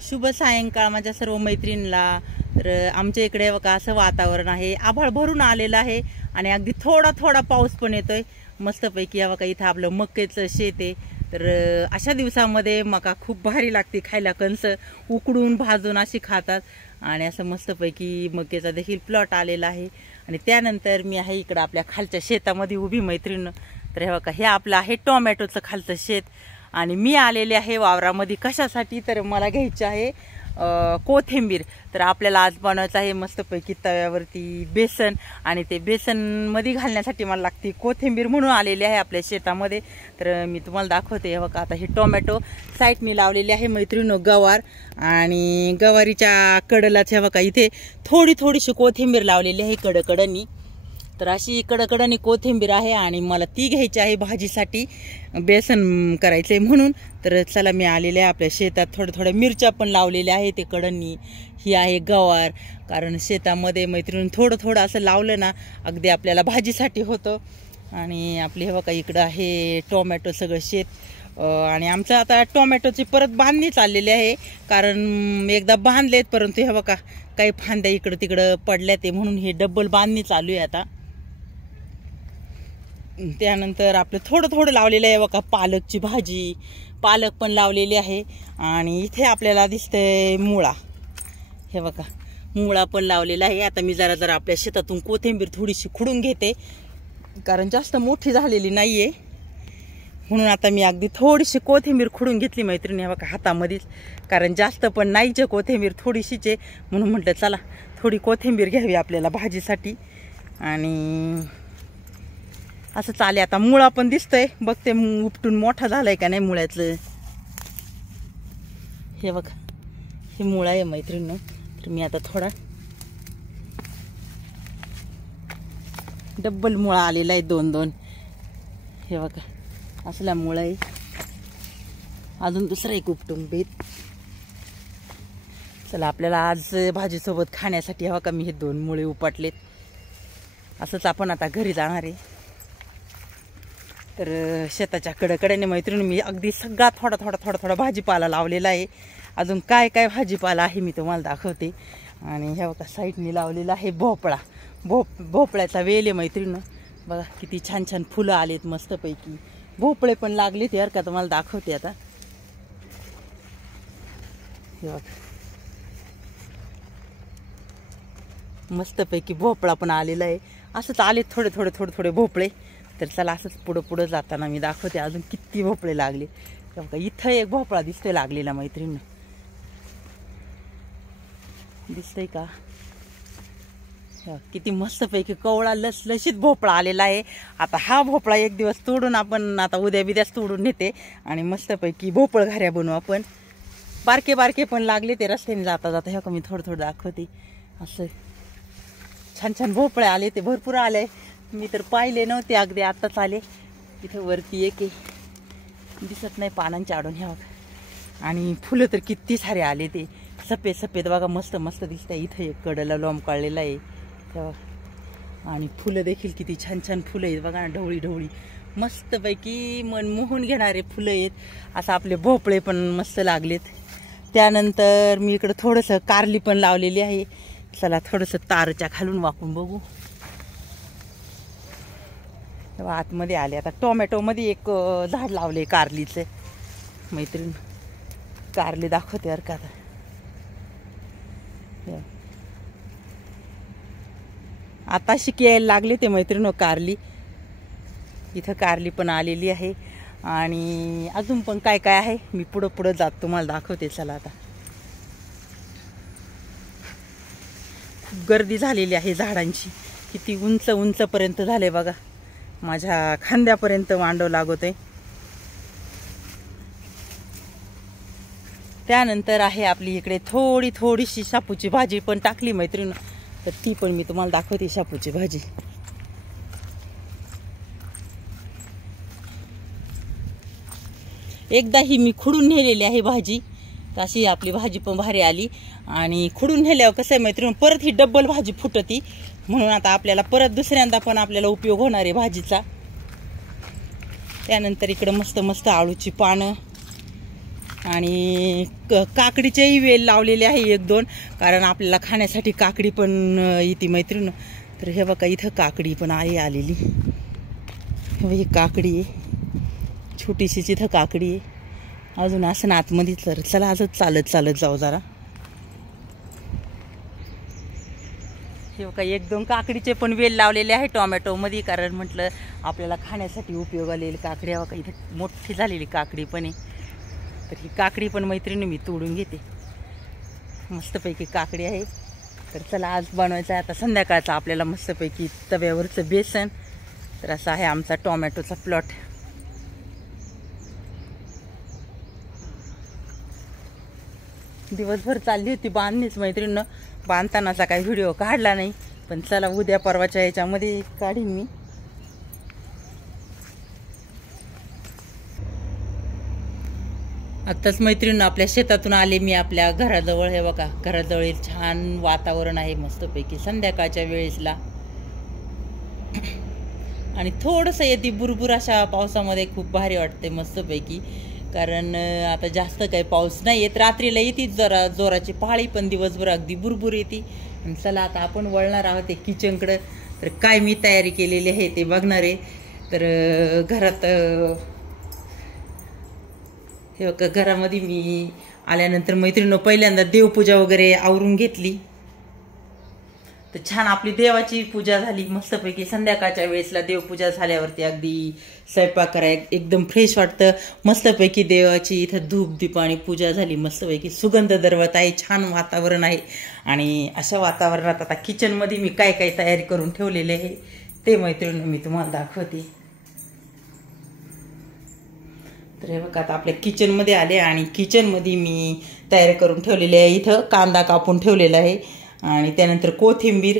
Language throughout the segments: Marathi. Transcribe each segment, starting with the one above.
शुभ सायंकाळ माझ्या सर्व मैत्रिणींना। तर आमच्या इकडे बघा असं वातावरण आहे, आभाळ भरून आलेलं आहे आणि अगदी थोडा थोडा पाऊस पण येतोय मस्तपैकी। बघा इथं आपलं मक्याचं शेत आहे। तर अशा दिवसामध्ये मका खूप भारी लागते खायला, कंस उकडून भाजून अशी खातात आणि असं मस्तपैकी मक्याचा देखील प्लॉट आलेला आहे। आणि त्यानंतर मी आहे इकडं आपल्या खालच्या शेतामध्ये उभी मैत्रीण। तर हे बघा हे आपलं आहे टोमॅटोचं खालचं शेत आणि मी आलेले आहे वावरामध्ये कशासाठी, तर मला घ्यायचे आहे कोथिंबीर। तर आपल्याला आज बनवायचं आहे मस्तपैकी तव्यावरती बेसन आणि ते बेसन मध्ये घालण्यासाठी मला लागते कोथिंबीर, म्हणून आलेले आहे आपल्या शेतामध्ये। तर मी तुम्हाला दाखवते। हे बघा आता हे टोमॅटो साईडनी लावलेले आहे मैत्रिणींनो गवार, आणि गवारीच्या कडलाच हे बघा इथे थोडी थोडीशी कोथिंबीर लावलेली आहे कडकडनी। तर अशी कडकडनी कोथिंबीर आहे आणि मला ती घ्यायची आहे भाजीसाठी, बेसन करायचंय म्हणून। तर चला मी आलेले आहे आपल्या शेतात, थोड्या मिरच्या पण लावलेल्या आहे ते कडनी। ही आहे गवार, कारण शेतामध्ये मैत्रीण थोडं असं लावलं ना अगदी आपल्याला भाजीसाठी होतं। आणि आपले हे बघा इकडं आहे टोमॅटो सगळं शेत। आणि आमचं आता टोमॅटोची परत बांधणी चाललेली आहे, कारण एकदा बांधलेत परंतु हे बघा काही फांद्या इकडं तिकडं पडल्या ते, म्हणून हे डबल बांधणी चालू आहे आता। त्यानंतर आपलं थोडं लावलेलं आहे बघा पालकची भाजी, पालक पण लावलेली आहे। आणि इथे आपल्याला दिसतंय मुळा, हे बघा मुळा पण लावलेला आहे। आता मी जरा आपल्या शेतातून कोथिंबीर थोडीशी खुडून घेते, कारण जास्त मोठी झालेली नाहीये, म्हणून आता मी अगदी थोडीशी कोथिंबीर खुडून घेतली मैत्रिणी हे बघा हातामध्येच, कारण जास्त पण नाहीचे कोथिंबीर थोडीशीच आहे, म्हणून म्हटलं चला थोडी कोथिंबीर घ्यावी आपल्याला भाजीसाठी। आणि असं चाले आता मुळा पण दिसतंय, बघते उपटून मोठा झालाय का नाही मुळ्याचं। हे बघा हे मुळा आहे मैत्रिणी। तर मी आता थोडा डबल मुळा आलेला आहे, दोन हे बघा असला मुळा आहे। अजून दुसरा एक उपटून बेत। चला आपल्याला आज भाजीसोबत खाण्यासाठी हे बघा मी हे 2 मुळे उपटलेत। असंच आपण आता घरी जाणार आहे। तर शेताच्या कडेने मैत्रिणी मी अगदी सगळा थोडा भाजीपाला लावलेला आहे। अजून काय भाजीपाला आहे मी तुम्हाला दाखवते। आणि हे बघा साईडनी लावलेला आहे भोपळा, भोपळ्याचा वेल आहे मैत्रिणी। बघा किती छान फुलं आलेत मस्तपैकी, भोपळे पण लागलेत यार का, तुम्हाला दाखवते आता। हे बघा मस्तपैकी भोपळा पण आलेला आहे। असंच आले थोडे भोपळे। तर चला असंच पुढं जाताना मी दाखवते अजून किती भोपळे लागले। बघा इथं एक भोपळा दिसतोय लागलेला मैत्रिणी, दिसतंय का? किती मस्तपैकी कवळा लसलशीत भोपळा आलेला आहे। आता हा भोपळा एक दिवस तोडून आपण आता उद्या बिद्याच तोडून नेते आणि मस्तपैकी भोपळ घाऱ्या बनवू आपण। बारके पण लागले ते रस्त्याने जाता हे का मी थोडं दाखवते। असं छान भोपळे आले, ते भरपूर आले, मी तर पाहिले नव्हते, अगदी आत्ताच आले। इथे वरती एक दिसत नाही पानांच्या आडून हे बघा। आणि फुलं तर किती सारे आले, ते सफेद बघा मस्त दिसत आहे। इथे एक कडला लोंब काढलेला आहे आणि फुलं देखील किती छान फुलं आहेत बघा ना, ढवळी मस्तपैकी मन मोहून घेणारे फुलं आहेत। असं आपले भोपळे पण मस्त लागलेत। त्यानंतर मी इकडं थोडंसं कारली पण लावलेली आहे। चला थोडंसं तारच्या खालून वाकून बघू। आतमध्ये आले आता टोमॅटो मध्ये एक झाड लावले कारलीचे मैत्रीण, कारली दाखवते यार का आता। आता शिकायला लागले ते मैत्रिणी कारली, इथं कारली पण आलेली आहे। आणि अजून पण काय आहे मी पुढं जात तुम्हाला दाखवते। चला आता गर्दी झालेली आहे झाडांची, किती उंच पर्यंत झाले बघा, माझ्या खांद्यापर्यंत मांडव लागत आहे। त्यानंतर आहे आपली इकडे थोडीशी शापूची भाजी पण टाकली मैत्रीण, तर ती पण मी तुम्हाला दाखवते। शापूची भाजी एकदा ही मी खुडून नेलेली आहे भाजी, तर अशी आपली भाजी पण भारी आली। आणि खुडून नेल्यावर कसं आहे मैत्रीण परत ही डबल भाजी फुटती, म्हणून आता आपल्याला परत दुसऱ्यांदा पण आपल्याला उपयोग होणार आहे भाजीचा। त्यानंतर इकडे मस्त आळूची पानं आणि काकडीचेही वेल लावलेले आहे 1-2, कारण आपल्याला खाण्यासाठी काकडी पण येते मैत्रीण. तर हे बघा इथं काकडी पण आहे आलेली. ही काकडी आहे छोटीशीच, इथं काकडी आहे अजून असं ना आतमध्ये. तर चला आजच चालत चालत जाऊ जरा. हे बघा 1-2 काकडीचे पण वेल लावलेले आहे टोमॅटोमध्ये, कारण म्हटलं आपल्याला खाण्यासाठी उपयोग आलेली काकडी. बघा इथं मोठी झालेली काकडी पण आहे. तर ही काकडी पण मैत्रिणी मी तोडून घेते. मस्तपैकी काकडी आहे. तर चला आज बनवायचं आहे आता संध्याकाळचं आपल्याला मस्तपैकी तव्यावरचं बेसन. तर असा आहे आमचा टोमॅटोचा प्लॉट. दिवसभर चालली होती बांधणीच मैत्रिणीनं. बांधतानाचा काही व्हिडिओ काढला नाही, पण चला उद्या परवाच्या याच्यामध्ये काढीन मी. आत्ताच मैत्रिणी आपल्या शेतातून आले मी आपल्या घराजवळ. हे बघा घराजवळ छान वातावरण आहे मस्तपैकी संध्याकाळच्या वेळेसला. आणि थोडंसं येते बुरबुर अशा पावसामध्ये खूप भारी वाटते मस्तपैकी. कारण आता जास्त काही पाऊस नाही येत. रात्रीला येते जरा जोराची पहाडी, पण दिवसभर अगदी बुरबुर येते. आणि चला आता आपण वळणार आहोत किचनकडं. तर काय मी तयारी केलेली आहे ते बघणार आहे. तर घरात हे बघा घरामध्ये मी आल्यानंतर मैत्रिणीनं पहिल्यांदा देवपूजा वगैरे आवरून घेतली. तर छान आपली देवाची पूजा झाली मस्तपैकी. संध्याकाळच्या वेळेसला देवपूजा झाल्यावरती अगदी स्वयंपाक करायला एकदम फ्रेश वाटतं. मस्तपैकी देवाची इथं धूप दीप आणि पूजा झाली मस्तपैकी. सुगंध दरवत आहे, छान वातावरण आहे. आणि अशा वातावरणात आता किचनमध्ये मी काय काय तयारी करून ठेवलेले आहे ते मैत्रिणी मी तुम्हाला दाखवते. तर हे बघा आता आपल्या किचनमध्ये आले आणि किचनमध्ये मी तयारी करून ठेवलेली आहे. इथं कांदा कापून ठेवलेला आहे आणि त्यानंतर कोथिंबीर,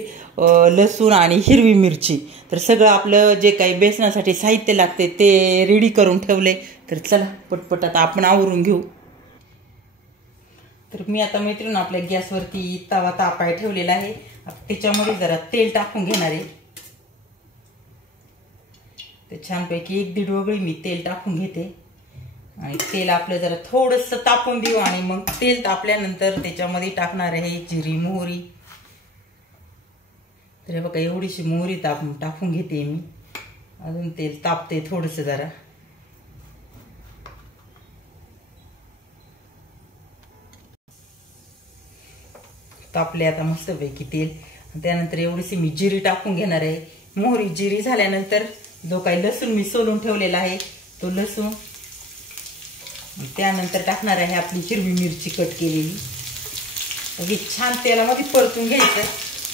लसूण आणि हिरवी मिरची. तर सगळं आपलं जे काही बेसनासाठी साहित्य लागते ते रेडी करून ठेवले. तर चला पटपट आता आपण आवरून घेऊ. तर मी आता मैत्रीण आपल्या गॅसवरती तवा तापाय ठेवलेला आहे. त्याच्यामध्ये जरा तेल टाकून घेणार आहे. तर छानपैकी 1-1.5 वगळी मी तेल टाकून घेते. आणि तेल आपलं जरा थोडंसं तापून देऊ. आणि मग तेल तापल्यानंतर त्याच्यामध्ये टाकणार आहे जिरी मोहरी. तर हे बघा एवढीशी मोहरी टाकून घेते मी. अजून तेल तापते थोडंसं जरा. तापले आता मस्तपैकी तेल. त्यानंतर एवढीशी मी जिरी टाकून घेणार आहे. मोहरी जिरी झाल्यानंतर जो काही लसूण मी सोलून ठेवलेला आहे तो लसूण. त्यानंतर टाकणार आहे आपली हिरवी मिरची कट केलेली. हे छान तेलामध्ये परतून घ्यायचं.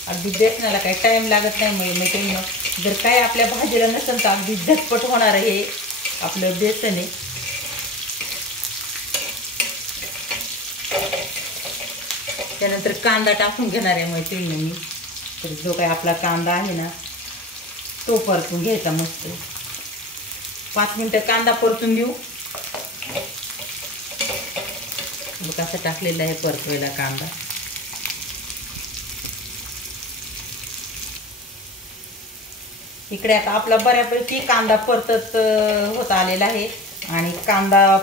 अगदी बेसनाला काही टाइम लागत नाही. मैत्रिणी जर काय आपल्या भाजीला नसेल तर अगदी झटपट होणार आहे आपलं बेसन आहे. त्यानंतर कांदा टाकून घेणार आहे मैत्रिणी मी. तर जो काही आपला कांदा आहे ना तो परतून घ्यायचा मस्त. 5 मिनिटं कांदा परतून देऊ. कसं टाकलेलं आहे परतवायला कांदा. इकडे आता आपला बऱ्यापैकी कांदा परतत होत आलेला आहे. आणि कांदा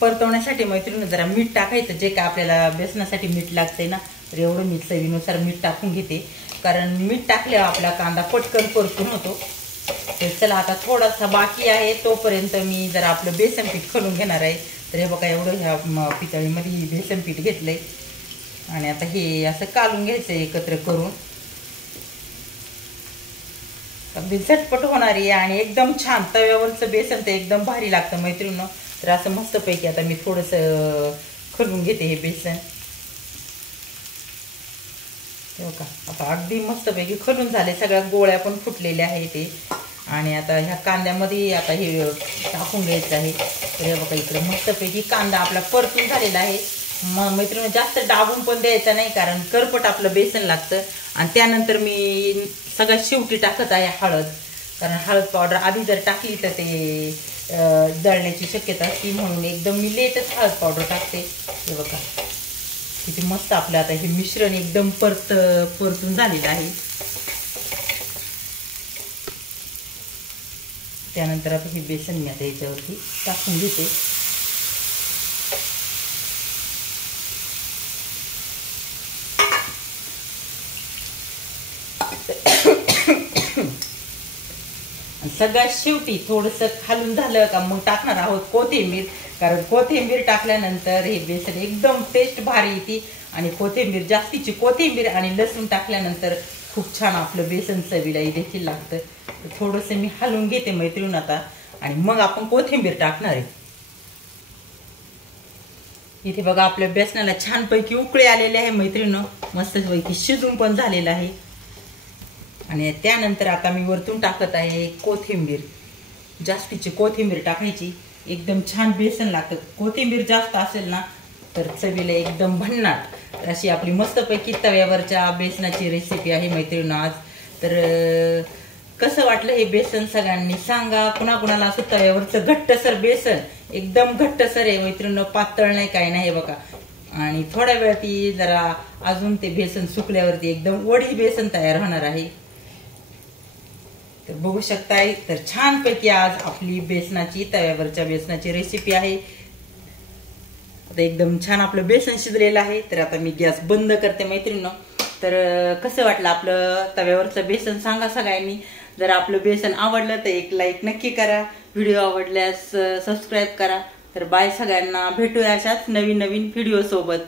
परतवण्यासाठी मैत्रिणी जरा मीठ टाकायचं. जे काय आपल्याला बेसनासाठी मीठ लागतंय ना तर एवढं मी चवीनुसार मीठ टाकून घेते. कारण मीठ टाकल्यावर आपला कांदा पटकन परतून होतो. तर चला आता थोडासा बाकी आहे तोपर्यंत मी जरा आपलं बेसन पीठ खळून घेणार आहे. तर हे बघा एवढं ह्या पितळीमध्ये बेसन पीठ घेतलंय. आणि आता हे असं कालून घ्यायचं एकत्र करून. अगदी झटपट होणारी आणि एकदम छान तव्यावरचं बेसन तर एकदम भारी लागतं मैत्रिणींनो. तर असं मस्तपैकी आता मी थोडंसं खळून घेते हे बेसन. हे बघा आता अगदी मस्तपैकी खळून झाले. सगळ्या गोळ्या पण फुटलेल्या आहे ते. आणि आता ह्या कांद्यामध्ये आता हे टाकून घ्यायचं आहे. तर हे बघा इकडे मस्तपैकी कांदा आपला परतून झालेला आहे. मैत्रिणी जास्त दाबून पण द्यायचं नाही कारण करपट आपलं बेसन लागतं. आणि त्यानंतर मी सगळ्यात शेवटी टाकत आहे हळद. कारण हळद पावडर आधी जर टाकली तर ते जळण्याची शक्यता असते, म्हणून एकदम मी लेटच हळद पावडर टाकते. हे बघा किती मस्त आपलं आता हे मिश्रण एकदम परतून झालेलं आहे. त्यानंतर आता हे बेसन मी आता याच्यावरती टाकून घेते. सगळ्यात शेवटी थोडस खालून झालं का मग टाकणार आहोत कोथिंबीर, कारण कोथिंबीर टाकल्यानंतर हे बेसन एकदम टेस्ट भारी येते. आणि कोथिंबीर जास्तीची कोथिंबीर आणि लसूण टाकल्यानंतर खूप छान आपलं बेसन चवीलाही देखील लागतं. थोडस मी हलवून घेते मैत्रीण आता, आणि मग आपण कोथिंबीर टाकणार आहे. इथे बघा आपल्या बेसनाला छानपैकी उकळी आलेली आहे मैत्रिणी, मस्तपैकी शिजून पण झालेलं आहे. आणि त्यानंतर आता मी वरतून टाकत आहे कोथिंबीर. जास्तीची कोथिंबीर टाकायची, एकदम छान बेसन लागतं. कोथिंबीर जास्त असेल ना तर चवीला एकदम भन्नाट अशी आपली मस्तपैकी तव्यावरच्या बेसनाची रेसिपी आहे मैत्रिणी आज. तर कसं वाटलं हे बेसन सगळ्यांनी सांगा. कुणाकुणाला असं तव्यावरचं घट्टसर बेसन, एकदम घट्टसर आहे मैत्रिणी, पातळ नाही काय नाही बघा. आणि थोड्या वेळ ती जरा अजून ते बेसन सुकल्यावरती एकदम वडी बेसन तयार होणार आहे. तर बघू शकताय, तर छानपैकी आज आपली बेसनाची, तव्यावरच्या बेसनाची रेसिपी आहे. आता एकदम छान आपलं बेसन शिजलेलं आहे. तर आता मी गॅस बंद करते मैत्रिणी. तर कसं वाटलं आपलं तव्यावरचं बेसन सांगा सगळ्यांनी. जर आपलं बेसन आवडलं तर एक लाईक नक्की करा. व्हिडिओ आवडल्यास सबस्क्राईब करा. तर बाय सगळ्यांना, भेटूया अशाच नवीन नवीन व्हिडिओ सोबत.